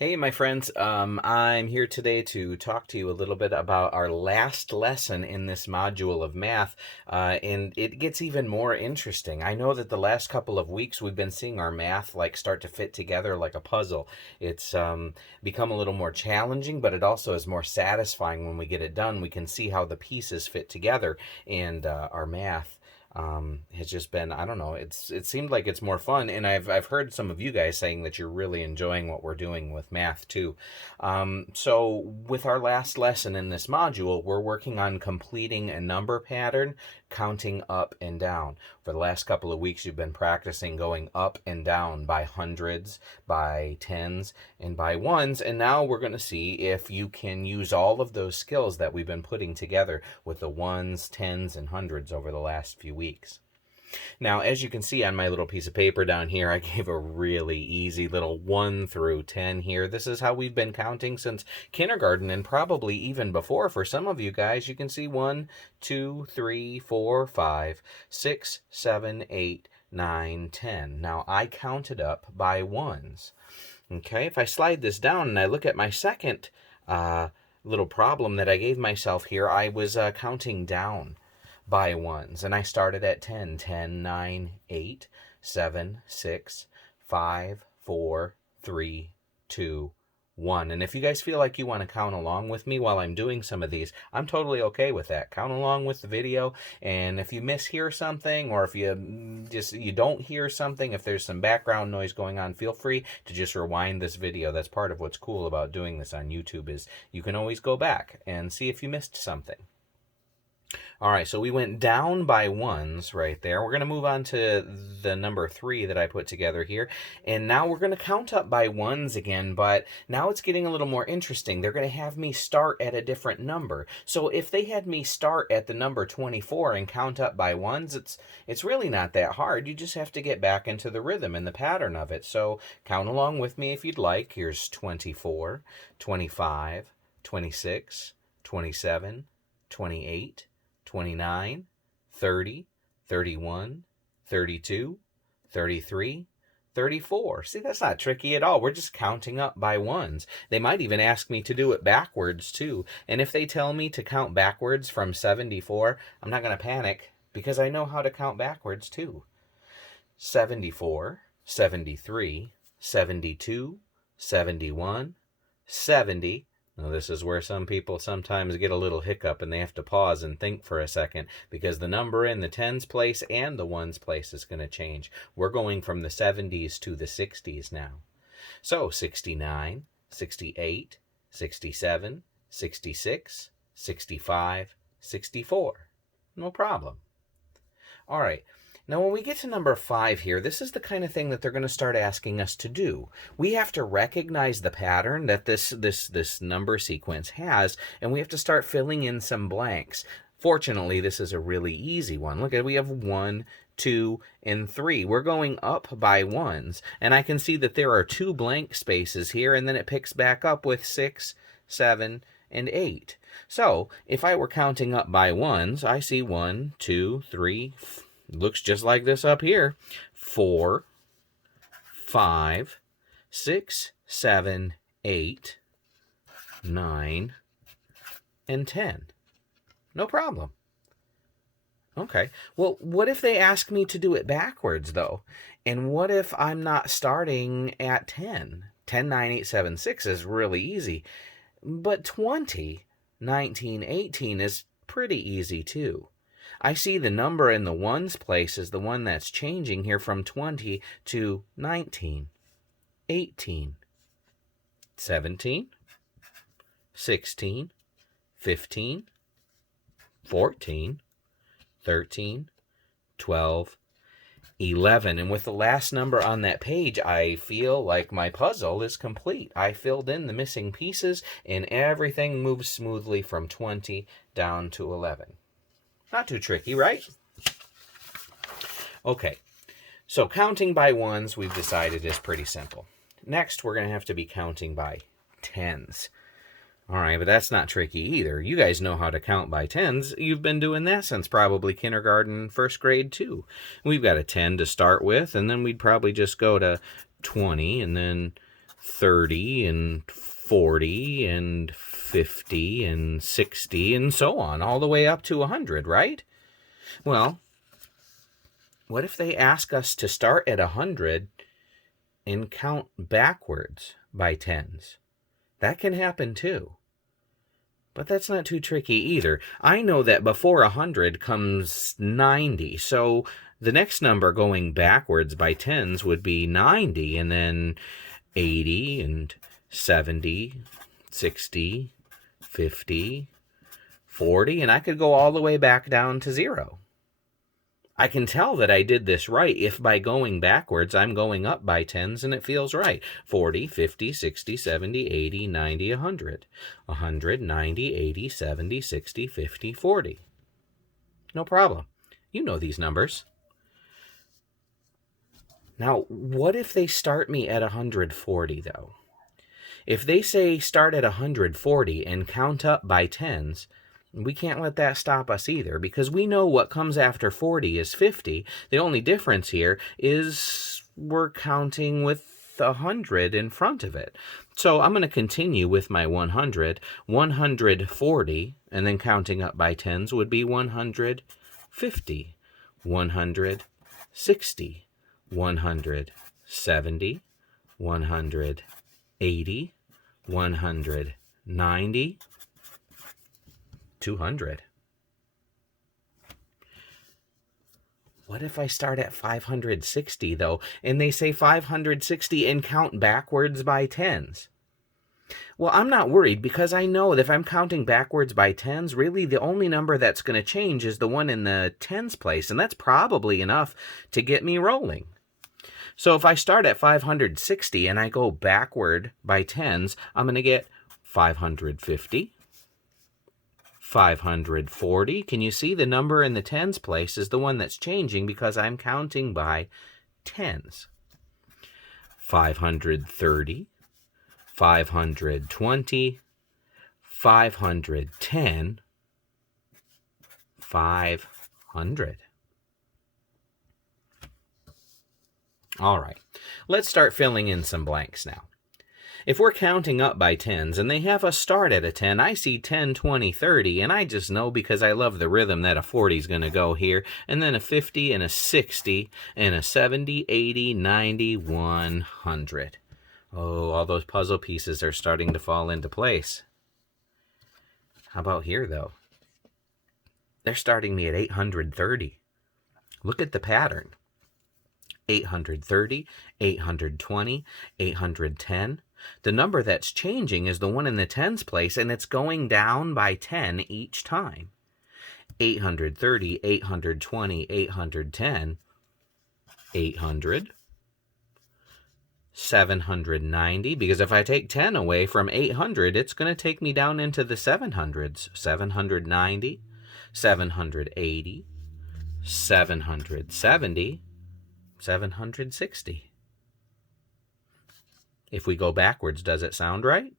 Hey, my friends. I'm here today to talk to you a little bit about our last lesson in this module of math, and it gets even more interesting. I know that the last couple of weeks we've been seeing our math like start to fit together like a puzzle. It's become a little more challenging, but it also is more satisfying when we get it done. We can see how the pieces fit together, and our math has just been, I don't know, it seemed like it's more fun, and I've heard some of you guys saying that you're really enjoying what we're doing with math too. So with our last lesson in this module, we're working on completing a number pattern, counting up and down. For the last couple of weeks you've been practicing going up and down by hundreds, by tens, and by ones, and now we're going to see if you can use all of those skills that we've been putting together with the ones, tens, and hundreds over the last few weeks. Now, as you can see on my little piece of paper down here, I gave a really easy little 1 through 10 here. This is how we've been counting since kindergarten and probably even before. For some of you guys, you can see 1, 2, 3, 4, 5, 6, 7, 8, 9, 10. Now, I counted up by ones. Okay, if I slide this down and I look at my second little problem that I gave myself here, I was counting down by ones, and I started at 10, 10, 9, 8, 7, 6, 5, 4, 3, 2, 1. And if you guys feel like you want to count along with me while I'm doing some of these, I'm totally okay with that. Count along with the video, and if you mishear something, or if you don't hear something, if there's some background noise going on, feel free to just rewind this video. That's part of what's cool about doing this on YouTube, is you can always go back and see if you missed something. All right, so we went down by ones right there. We're going to move on to the number 3 that I put together here. And now we're going to count up by ones again, but now it's getting a little more interesting. They're going to have me start at a different number. So if they had me start at the number 24 and count up by ones, it's really not that hard. You just have to get back into the rhythm and the pattern of it. So count along with me if you'd like. Here's 24, 25, 26, 27, 28, 29, 30, 31, 32, 33, 34. See, that's not tricky at all. We're just counting up by ones. They might even ask me to do it backwards too. And if they tell me to count backwards from 74, I'm not going to panic because I know how to count backwards too. 74, 73, 72, 71, 70. Now, this is where some people sometimes get a little hiccup and they have to pause and think for a second, because the number in the tens place and the ones place is going to change. We're going from the 70s to the 60s now. So 69, 68, 67, 66, 65, 64. No problem. All right. Now, when we get to number 5 here, this is the kind of thing that they're going to start asking us to do. We have to recognize the pattern that this number sequence has, and we have to start filling in some blanks. Fortunately, this is a really easy one. Look at it, we have 1, 2, and 3. We're going up by ones, and I can see that there are 2 blank spaces here, and then it picks back up with 6, 7, and 8. So, if I were counting up by ones, I see 1, 2, 3, looks just like this up here. 4, 5, 6, 7, 8, 9, and 10. No problem. Okay, well, what if they ask me to do it backwards, though? And what if I'm not starting at 10? 10, 9, 8, 7, 6 is really easy. But 20, 19, 18 is pretty easy, too. I see the number in the ones place is the one that's changing here from 20 to 19, 18, 17, 16, 15, 14, 13, 12, 11. And with the last number on that page, I feel like my puzzle is complete. I filled in the missing pieces, and everything moves smoothly from 20 down to 11. Not too tricky, right? Okay, so counting by ones, we've decided, is pretty simple. Next, we're going to have to be counting by tens. All right, but that's not tricky either. You guys know how to count by tens. You've been doing that since probably kindergarten, first grade too. We've got a 10 to start with, and then we'd probably just go to 20, and then 30 and 40 and 50 and 60 and so on, all the way up to 100, right? Well, what if they ask us to start at 100 and count backwards by tens? That can happen too. But that's not too tricky either. I know that before 100 comes 90, so the next number going backwards by tens would be 90, and then 80 and 70, 60, 50, 40, and I could go all the way back down to 0. I can tell that I did this right if by going backwards I'm going up by tens and it feels right. 40, 50, 60, 70, 80, 90, 100. 100, 90, 80, 70, 60, 50, 40. No problem. You know these numbers. Now, what if they start me at 140, though? If they say start at 140 and count up by tens, we can't let that stop us either, because we know what comes after 40 is 50. The only difference here is we're counting with 100 in front of it. So I'm going to continue with my 100. 140, and then counting up by tens would be 150, 160, 170, 180, 190, 200. What if I start at 560, though, and they say 560 and count backwards by tens? Well, I'm not worried, because I know that if I'm counting backwards by tens, really the only number that's going to change is the one in the tens place, and that's probably enough to get me rolling. So if I start at 560 and I go backward by tens, I'm going to get 550, 540. Can you see the number in the tens place is the one that's changing because I'm counting by tens? 530, 520, 510, 500. All right, let's start filling in some blanks now. If we're counting up by tens and they have us start at a 10, I see 10, 20, 30, and I just know because I love the rhythm that a 40 is going to go here, and then a 50 and a 60 and a 70, 80, 90, 100. Oh, all those puzzle pieces are starting to fall into place. How about here, though? They're starting me at 830. Look at the pattern. 830, 820, 810. The number that's changing is the one in the tens place, and it's going down by 10 each time. 830, 820, 810, 800, 790, because if I take 10 away from 800, it's going to take me down into the 700s. 790, 780, 770, 760. If we go backwards, does it sound right?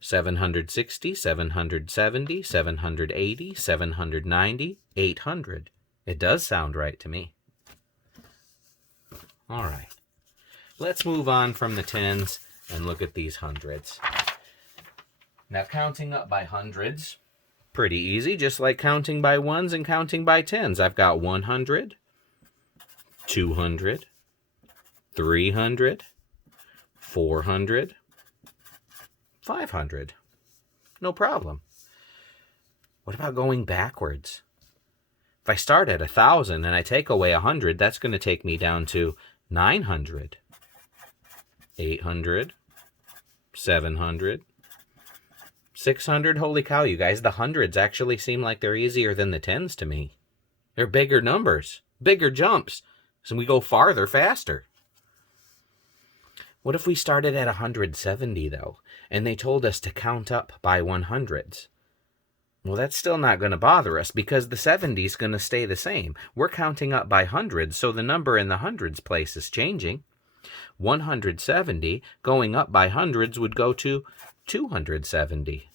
760, 770, 780, 790, 800. It does sound right to me. All right. Let's move on from the tens and look at these hundreds. Now, counting up by hundreds, pretty easy, just like counting by ones and counting by tens. I've got 100, 200, 300, 400, 500. No problem. What about going backwards? If I start at 1,000 and I take away 100, that's going to take me down to 900, 800, 700, 600. Holy cow, you guys, the hundreds actually seem like they're easier than the tens to me. They're bigger numbers, bigger jumps, so we go farther faster. What if we started at 170, though, and they told us to count up by 100s? Well, that's still not going to bother us because the 70 is going to stay the same. We're counting up by hundreds, so the number in the hundreds place is changing. 170 going up by hundreds would go to 270,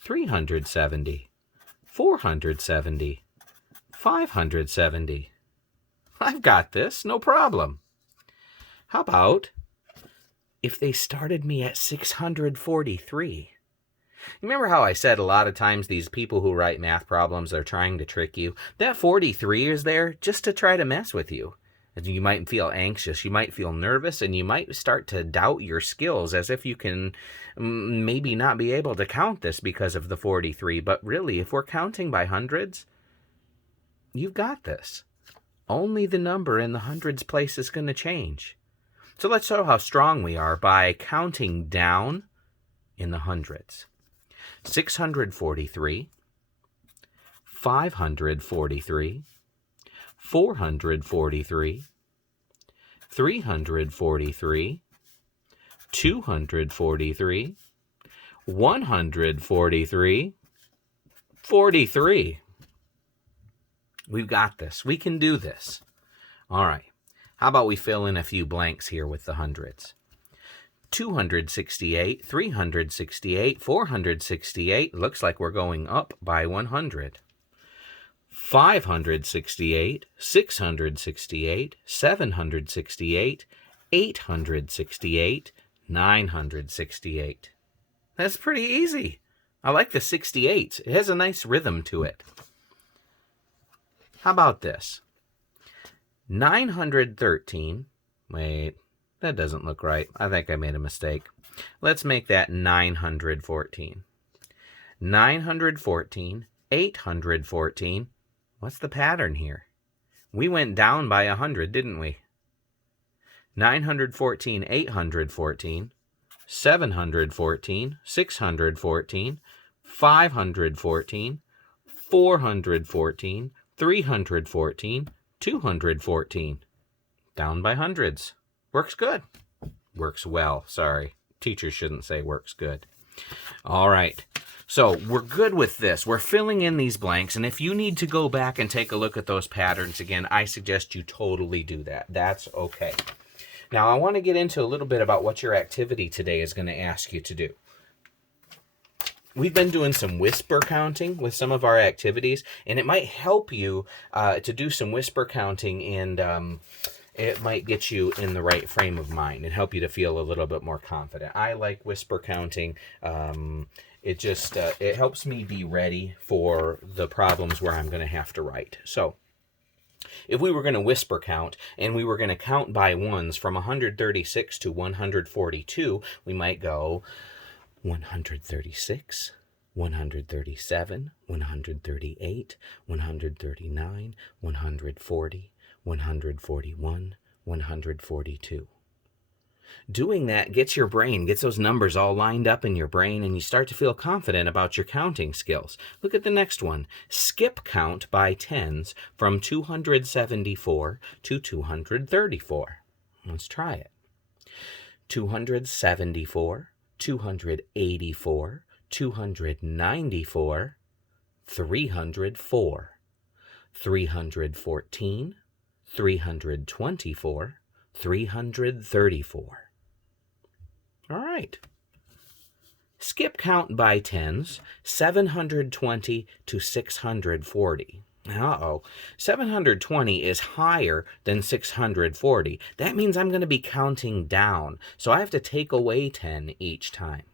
370, 470, 570. I've got this, no problem. How about if they started me at 643? Remember how I said a lot of times these people who write math problems are trying to trick you? That 43 is there just to try to mess with you. You might feel anxious, you might feel nervous, and you might start to doubt your skills as if you can maybe not be able to count this because of the 43. But really, if we're counting by hundreds, you've got this. Only the number in the hundreds place is going to change. So let's show how strong we are by counting down in the hundreds. 643, 543, 443, 343, 243, 143, 43. We've got this. We can do this. All right. How about we fill in a few blanks here with the hundreds? 268, 368, 468. Looks like we're going up by 100. 568, 668, 768, 868, 968. That's pretty easy. I like the 68. It has a nice rhythm to it. How about this? 913. Wait, that doesn't look right. I think I made a mistake. Let's make that 914. 914, 814. What's the pattern here? We went down by 100, didn't we? 914, 814, 714, 614, 514, 414, 314, 214. Down by hundreds. Works good. Works well, sorry. Teachers shouldn't say works good. All right. So we're good with this. We're filling in these blanks, and if you need to go back and take a look at those patterns again, I suggest you totally do that. That's okay. Now, I want to get into a little bit about what your activity today is going to ask you to do. We've been doing some whisper counting with some of our activities, and it might help you to do some whisper counting, and it might get you in the right frame of mind and help you to feel a little bit more confident. I like whisper counting. It just it helps me be ready for the problems where I'm going to have to write. So if we were going to whisper count and we were going to count by ones from 136 to 142, we might go 136, 137, 138, 139, 140, 141, 142. Doing that gets those numbers all lined up in your brain, and you start to feel confident about your counting skills. Look at the next one. Skip count by tens from 274 to 234. Let's try it. 274, 284, 294, 304, 314, 324, 334. All right. Skip count by tens, 720 to 640. Uh-oh. 720 is higher than 640. That means I'm going to be counting down, so I have to take away 10 each time.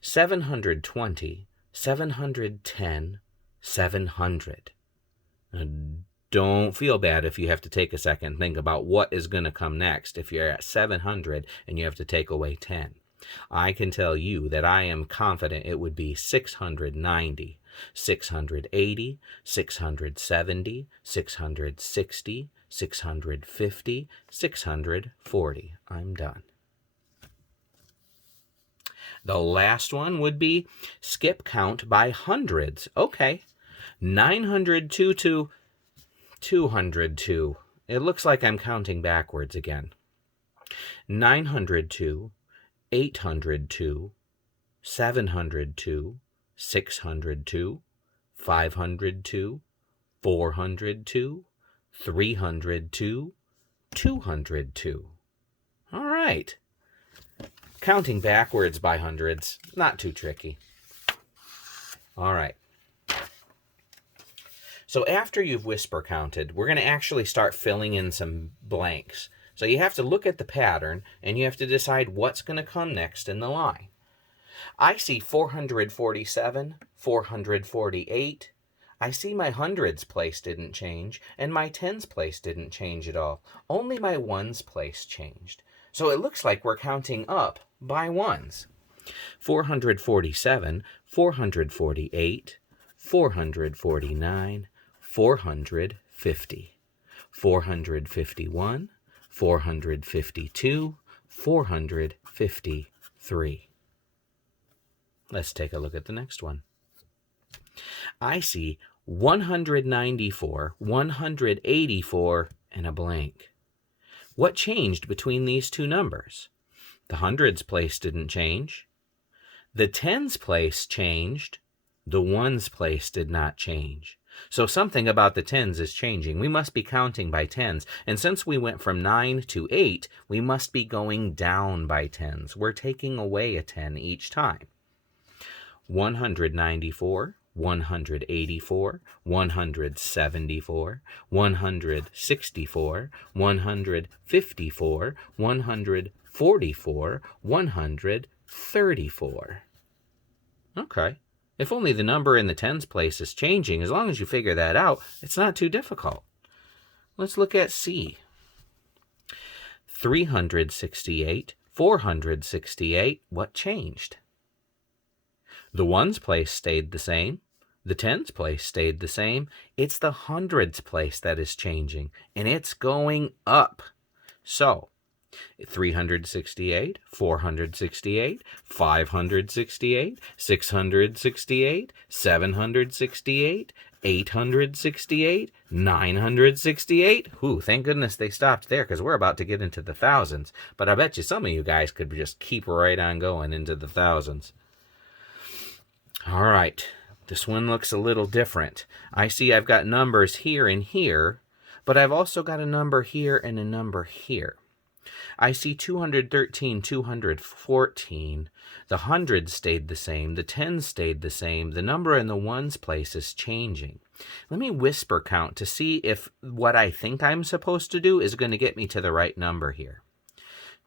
720, 710, 700. Don't feel bad if you have to take a second and think about what is going to come next if you're at 700 and you have to take away 10. I can tell you that I am confident it would be 690, 680, 670, 660, 650, 640. I'm done. The last one would be skip count by hundreds. Okay, 902 to 202. It looks like I'm counting backwards again. 902, 802, 702, 602, 502, 402, 302, 202. All right. Counting backwards by hundreds, not too tricky. All right. So after you've whisper counted, we're going to actually start filling in some blanks. So you have to look at the pattern, and you have to decide what's going to come next in the line. I see 447, 448. I see my hundreds place didn't change, and my tens place didn't change at all. Only my ones place changed. So it looks like we're counting up by ones. 447, 448, 449, 450, 451, 452, 453. Let's take a look at the next one. I see 194, 184, and a blank. What changed between these two numbers? The hundreds place didn't change. The tens place changed. The ones place did not change. So something about the tens is changing. We must be counting by tens. And since we went from 9 to 8, we must be going down by tens. We're taking away a 10 each time. 194, 184, 174, 164, 154, 144, 134. Okay. If only the number in the tens place is changing, as long as you figure that out, it's not too difficult. Let's look at C. 368, 468, what changed? The ones place stayed the same. The tens place stayed the same. It's the hundreds place that is changing, and it's going up. So, 368, 468, 568, 668, 768, 868, 968. Ooh, thank goodness they stopped there, because we're about to get into the thousands. But I bet you some of you guys could just keep right on going into the thousands. All right, this one looks a little different. I see I've got numbers here and here, but I've also got a number here and a number here. I see 213, 214. The hundreds stayed the same. The tens stayed the same. The number in the ones place is changing. Let me whisper count to see if what I think I'm supposed to do is going to get me to the right number here.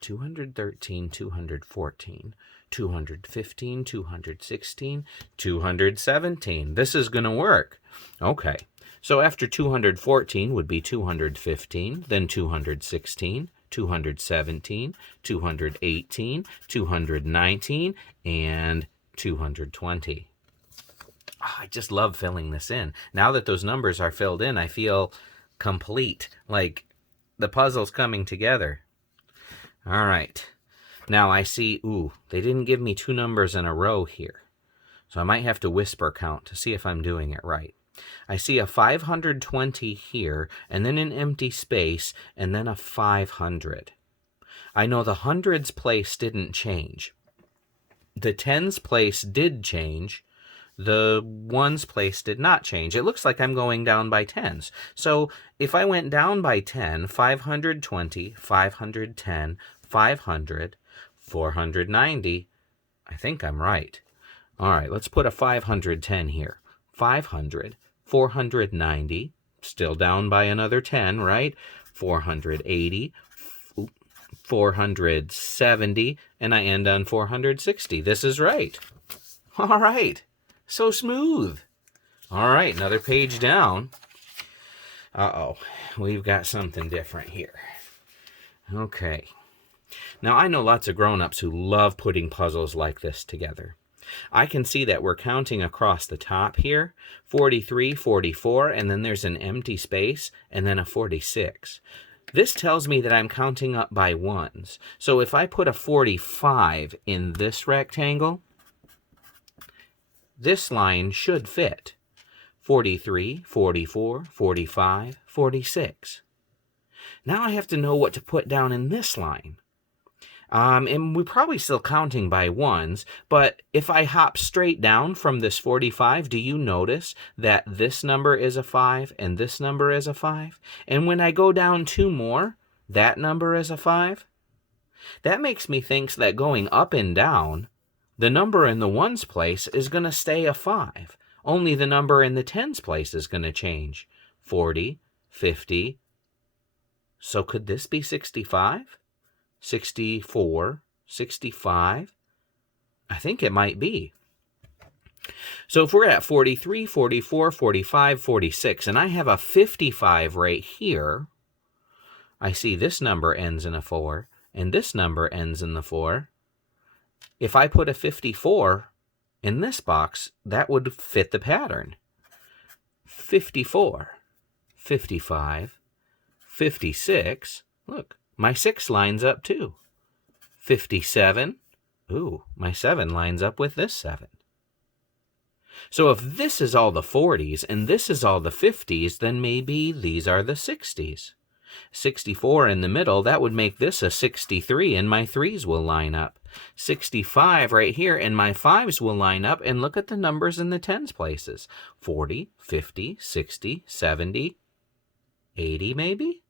213, 214, 215, 216, 217. This is going to work. Okay, so after 214 would be 215, then 216, 217, 218, 219, and 220. I just love filling this in. Now that those numbers are filled in, I feel complete, like the puzzle's coming together. All right. Now I see, they didn't give me two numbers in a row here. So I might have to whisper count to see if I'm doing it right. I see a 520 here, and then an empty space, and then a 500. I know the hundreds place didn't change. The tens place did change. The ones place did not change. It looks like I'm going down by tens. So if I went down by 10, 520, 510, 500, 490, I think I'm right. All right, let's put a 510 here. 500, 490, still down by another 10, right? 480, 470, and I end on 460. This is right. All right, so smooth. All right, another page down. Uh-oh, we've got something different here. Okay. Now, I know lots of grown-ups who love putting puzzles like this together. I can see that we're counting across the top here, 43, 44, and then there's an empty space, and then a 46. This tells me that I'm counting up by ones. So if I put a 45 in this rectangle, this line should fit. 43, 44, 45, 46. Now I have to know what to put down in this line. And we're probably still counting by ones, but if I hop straight down from this 45, do you notice that this number is a 5 and this number is a 5? And when I go down two more, that number is a 5? That makes me think that going up and down, the number in the ones place is going to stay a 5. Only the number in the tens place is going to change. 40, 50, So could this be 65? 64, 65? I think it might be. So if we're at 43, 44, 45, 46, and I have a 55 right here, I see this number ends in a 4, and this number ends in the 4. If I put a 54 in this box, that would fit the pattern. 54, 55, 56. Look, my 6 lines up too. 57. Ooh, my 7 lines up with this 7. So if this is all the 40s and this is all the 50s, then maybe these are the 60s. 64 in the middle, that would make this a 63, and my 3s will line up. 65 right here, and my 5s will line up, and look at the numbers in the tens places. 40, 50, 60, 70, 80 maybe?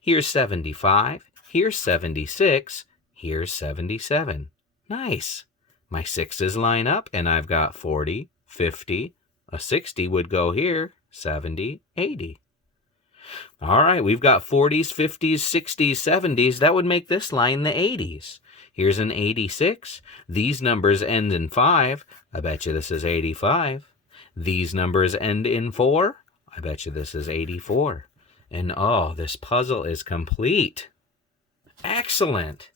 Here's 75, here's 76, here's 77. Nice. My 6s line up, and I've got 40, 50, a 60 would go here, 70, 80. All right, we've got 40s, 50s, 60s, 70s. That would make this line the 80s. Here's an 86. These numbers end in 5. I bet you this is 85. These numbers end in 4. I bet you this is 84. And oh, this puzzle is complete. Excellent.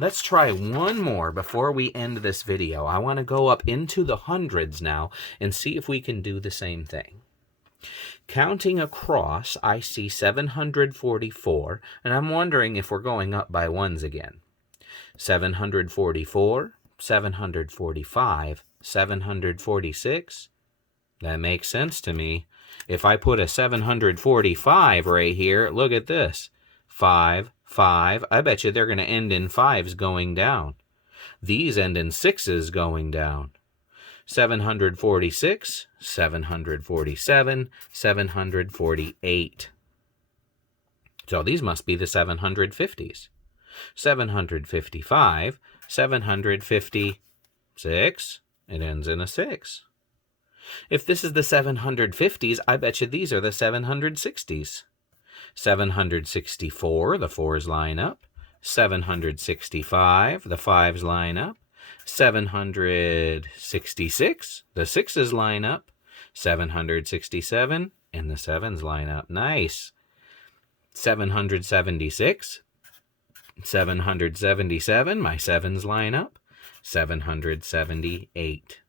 Let's try one more before we end this video. I want to go up into the hundreds now and see if we can do the same thing. Counting across, I see 744, and I'm wondering if we're going up by ones again. 744, 745, 746. That makes sense to me. If I put a 745 right here, look at this. 5, 5. I bet you they're going to end in 5s going down. These end in 6s going down. 746, 747, 748. So these must be the 750s. 755, 756. It ends in a 6. If this is the 750s, I bet you these are the 760s. 764, the 4s line up. 765, the 5s line up. 766, the 6s line up. 767, and the 7s line up. Nice. 776, 777, my 7s line up. 778.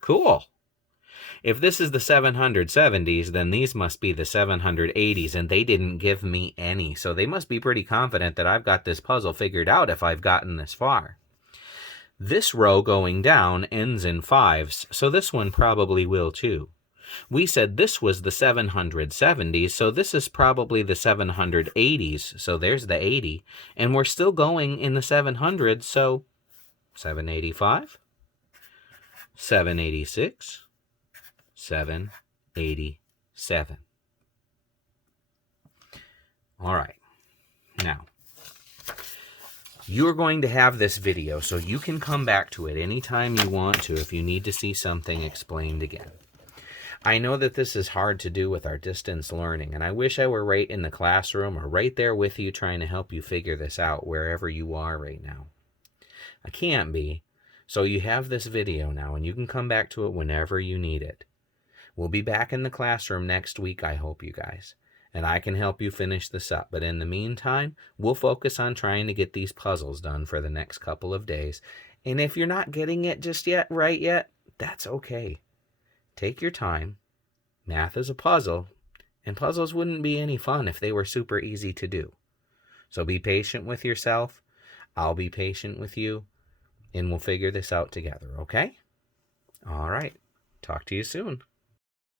Cool. If this is the 770s, then these must be the 780s, and they didn't give me any. So they must be pretty confident that I've got this puzzle figured out if I've gotten this far. This row going down ends in 5s, so this one probably will too. We said this was the 770s, so this is probably the 780s, so there's the 80. And we're still going in the 700s, so 785, 786, 787. All right. Now, you're going to have this video, so you can come back to it anytime you want to if you need to see something explained again. I know that this is hard to do with our distance learning, and I wish I were right in the classroom or right there with you trying to help you figure this out wherever you are right now. I can't be, so you have this video now, and you can come back to it whenever you need it. We'll be back in the classroom next week, I hope, you guys. And I can help you finish this up. But in the meantime, we'll focus on trying to get these puzzles done for the next couple of days. And if you're not getting it just yet, right yet, that's okay. Take your time. Math is a puzzle, and puzzles wouldn't be any fun if they were super easy to do. So be patient with yourself. I'll be patient with you, and we'll figure this out together, okay? All right. Talk to you soon.